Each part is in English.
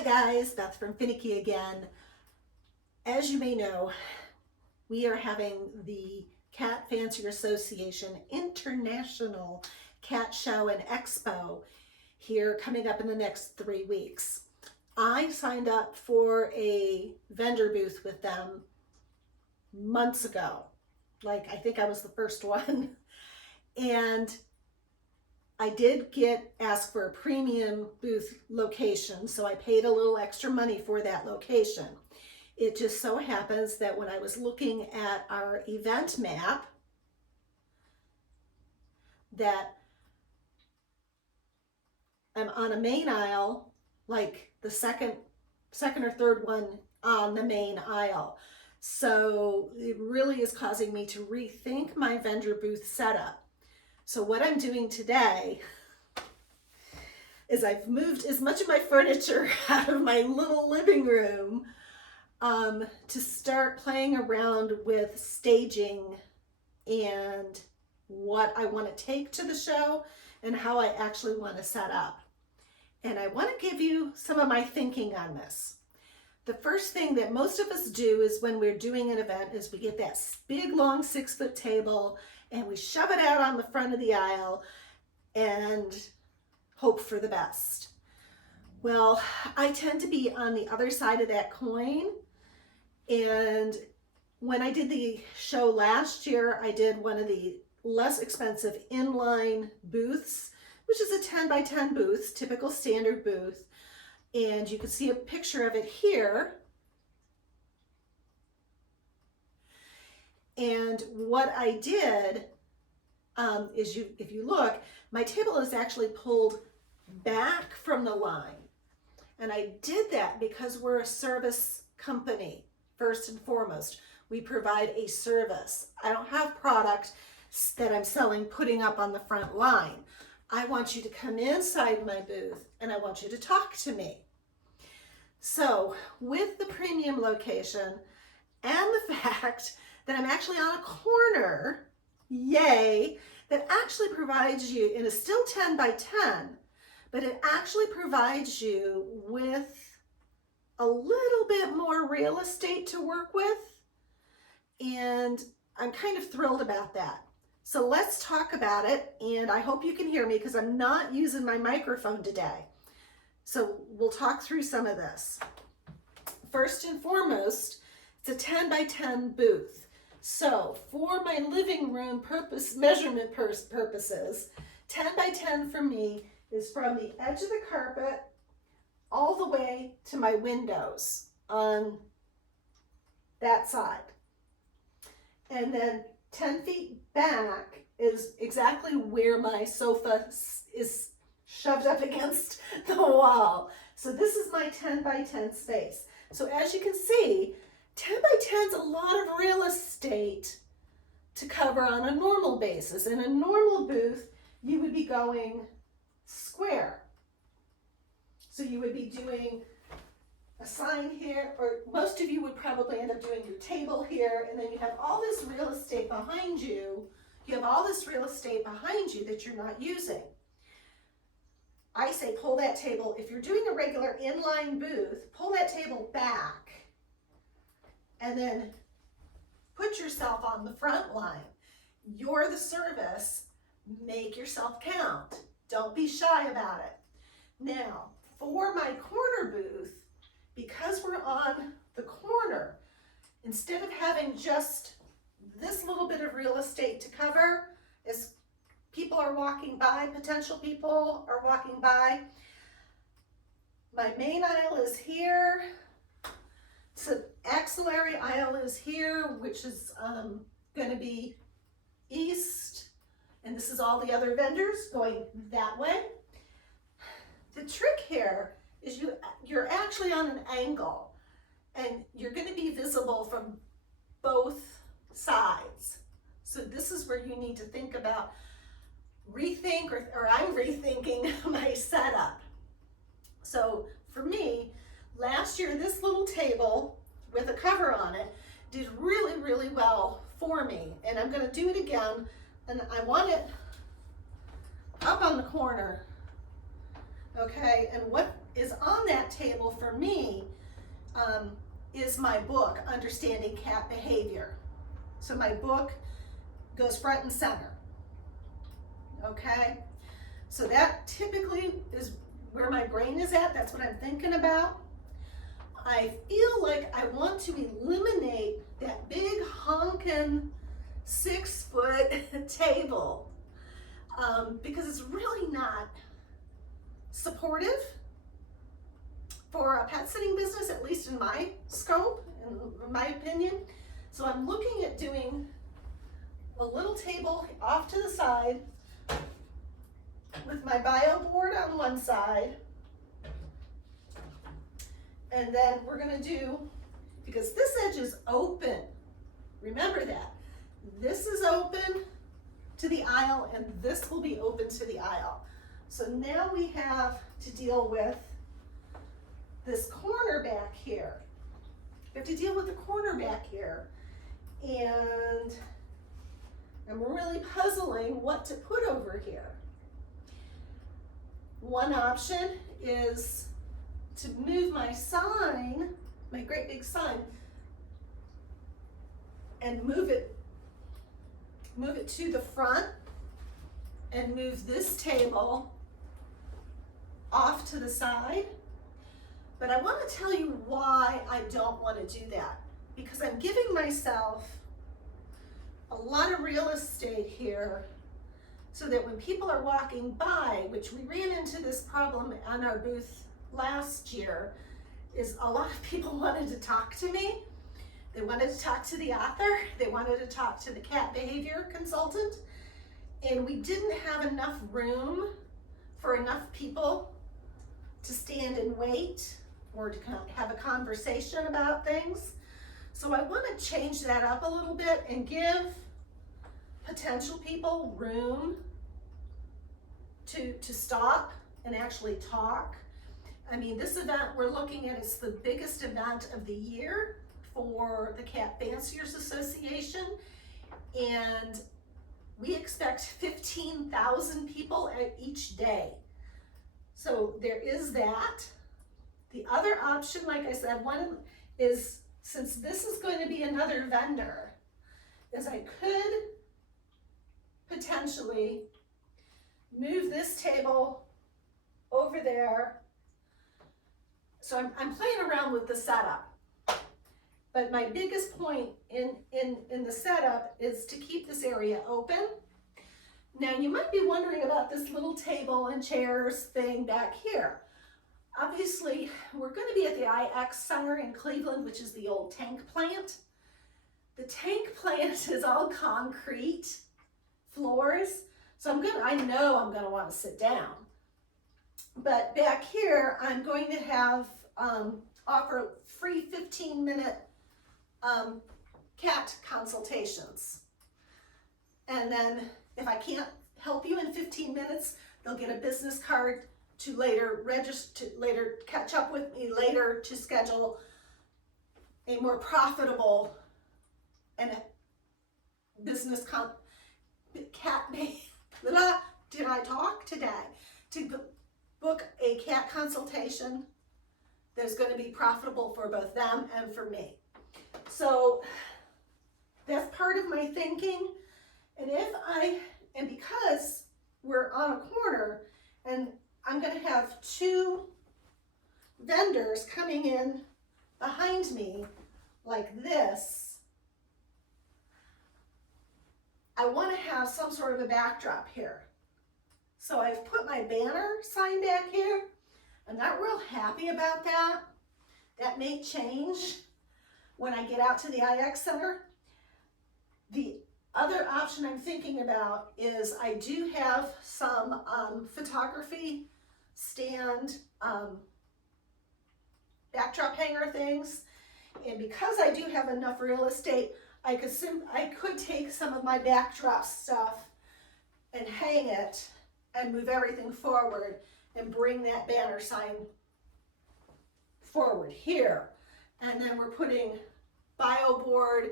Hi guys, Beth from Finicky again. As you may know, we are having the Cat Fancier Association International Cat Show and Expo here coming up in the next 3 weeks. I signed up for a vendor booth with them months ago. I think I was the first one. And I did get asked for a premium booth location, so I paid a little extra money for that location. It just so happens that when I was looking at our event map, that I'm on a main aisle, like the second or third one on the main aisle. So it really is causing me to rethink my vendor booth setup. So what I'm doing today is I've moved as much of my furniture out of my little living room to start playing around with staging and what I want to take to the show and how I actually want to set up. And I want to give you some of my thinking on this. The first thing that most of us do is when we're doing an event is we get that big long 6-foot table and we shove it out on the front of the aisle and hope for the best. Well, I tend to be on the other side of that coin. And when I did the show last year, I did one of the less expensive inline booths, which is a 10 by 10 booth, typical standard booth. And you can see a picture of it here. And what I did is if you look, my table is actually pulled back from the line. And I did that because we're a service company, first and foremost. We provide a service. I don't have product that I'm selling, putting up on the front line. I want you to come inside my booth and I want you to talk to me. So with the premium location and the fact that I'm actually on a corner, yay, that actually provides you, and it's still 10 by 10, but it actually provides you with a little bit more real estate to work with. And I'm kind of thrilled about that. So let's talk about it. And I hope you can hear me because I'm not using my microphone today. So we'll talk through some of this. First and foremost, it's a 10 by 10 booth. So for my living room measurement purposes, 10 by 10 for me is from the edge of the carpet all the way to my windows on that side. And then 10 feet back is exactly where my sofa is shoved up against the wall. So this is my 10 by 10 space. So as you can see, 10 by 10 is a lot of real estate to cover on a normal basis. In a normal booth, you would be going square. So you would be doing a sign here, or most of you would probably end up doing your table here, and then you have all this real estate behind you. You have all this real estate behind you that you're not using. I say pull that table, if you're doing a regular inline booth, pull that table back and then put yourself on the front line. You're the service, make yourself count. Don't be shy about it. Now, for my corner booth, because we're on the corner, instead of having just this little bit of real estate to cover, as people are walking by, potential people are walking by, my main aisle is here. So axillary aisle is here, which is going to be east, and this is all the other vendors going that way. The trick here is you're actually on an angle, and you're going to be visible from both sides. So this is where you need to think about rethink, or I'm rethinking my setup. So for me, last year, this little table with a cover on it did really, really well for me. And I'm going to do it again. And I want it up on the corner. Okay, and what is on that table for for me is my book, Understanding Cat Behavior. So my book goes front and center, okay? So that typically is where my brain is at. That's what I'm thinking about. I feel like I want to eliminate that big honkin' 6-foot table because it's really not supportive for a pet sitting business, at least in my scope, in my opinion. So I'm looking at doing a little table off to the side with my bio board on one side. And then we're gonna do, because this edge is open, remember that. This is open to the aisle and this will be open to the aisle. So now we have to deal with this corner back here. We have to deal with the corner back here. And I'm really puzzling what to put over here. One option is to move my sign, my great big sign, and move it to the front and move this table off to the side. But I want to tell you why I don't want to do that. Because I'm giving myself a lot of real estate here so that when people are walking by, which we ran into this problem on our booth last year, is a lot of people wanted to talk to me. They wanted to talk to the author. They wanted to talk to the cat behavior consultant. And we didn't have enough room for enough people to stand and wait or to have a conversation about things. So I want to change that up a little bit and give potential people room to stop and actually talk. I mean, this event we're looking at is the biggest event of the year for the Cat Fanciers Association, and we expect 15,000 people at each day. So there is that. The other option, like I said, one is, since this is going to be another vendor, is I could potentially move this table over there. So I'm playing around with the setup. But my biggest point in the setup is to keep this area open. Now you might be wondering about this little table and chairs thing back here. Obviously, we're going to be at the IX Center in Cleveland, which is the old tank plant. The tank plant is all concrete floors, so I know I'm going to want to sit down. But back here, I'm going to have offer free 15-minute cat consultations. And then if I can't help you in 15 minutes, they'll get a business card to later register, later catch up with me later to schedule a more profitable and business cat did I talk today? To book a cat consultation that's going to be profitable for both them and for me. So that's part of my thinking. And because we're on a corner and I'm going to have two vendors coming in behind me like this, I want to have some sort of a backdrop here. So I've put my banner sign back here. I'm not real happy about that. That may change when I get out to the IX Center. The other option I'm thinking about is I do have some photography stand backdrop hanger things, and because I do have enough real estate, I could take some of my backdrop stuff and hang it and move everything forward and bring that banner sign forward here. And then we're putting bio board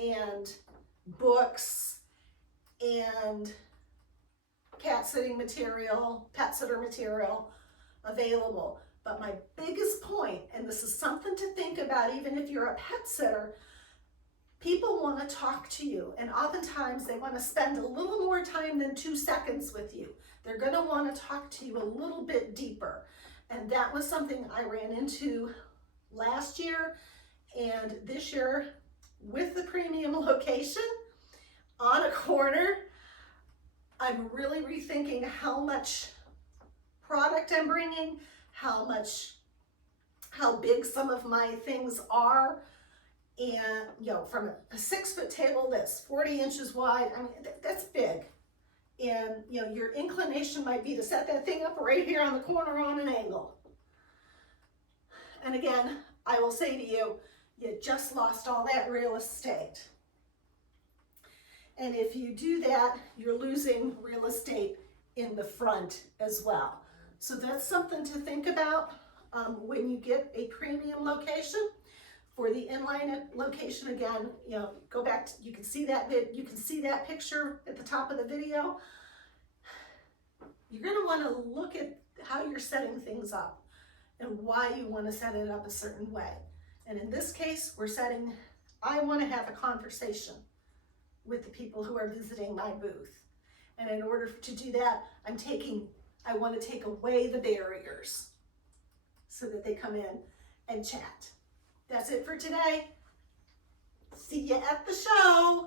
and books and cat sitting material, pet sitter material available. But my biggest point point, and this is something to think about even if you're a pet sitter, people want to talk to you, and oftentimes they want to spend a little more time than 2 seconds with you. They're going to want to talk to you a little bit deeper. And that was something I ran into last year and this year with the premium location on a corner. I'm really rethinking how much product I'm bringing, how big some of my things are. And, you know, from a 6-foot table that's 40 inches wide, I mean, that's big. And, you know, your inclination might be to set that thing up right here on the corner on an angle. And again, I will say to you, you just lost all that real estate. And if you do that, you're losing real estate in the front as well. So that's something to think about when you get a premium location. For the inline location, again, you know, go back to, you can see that picture at the top of the video. You're going to want to look at how you're setting things up and why you want to set it up a certain way. And in this case, I want to have a conversation with the people who are visiting my booth. And in order to do that, I want to take away the barriers so that they come in and chat. That's it for today. See you at the show.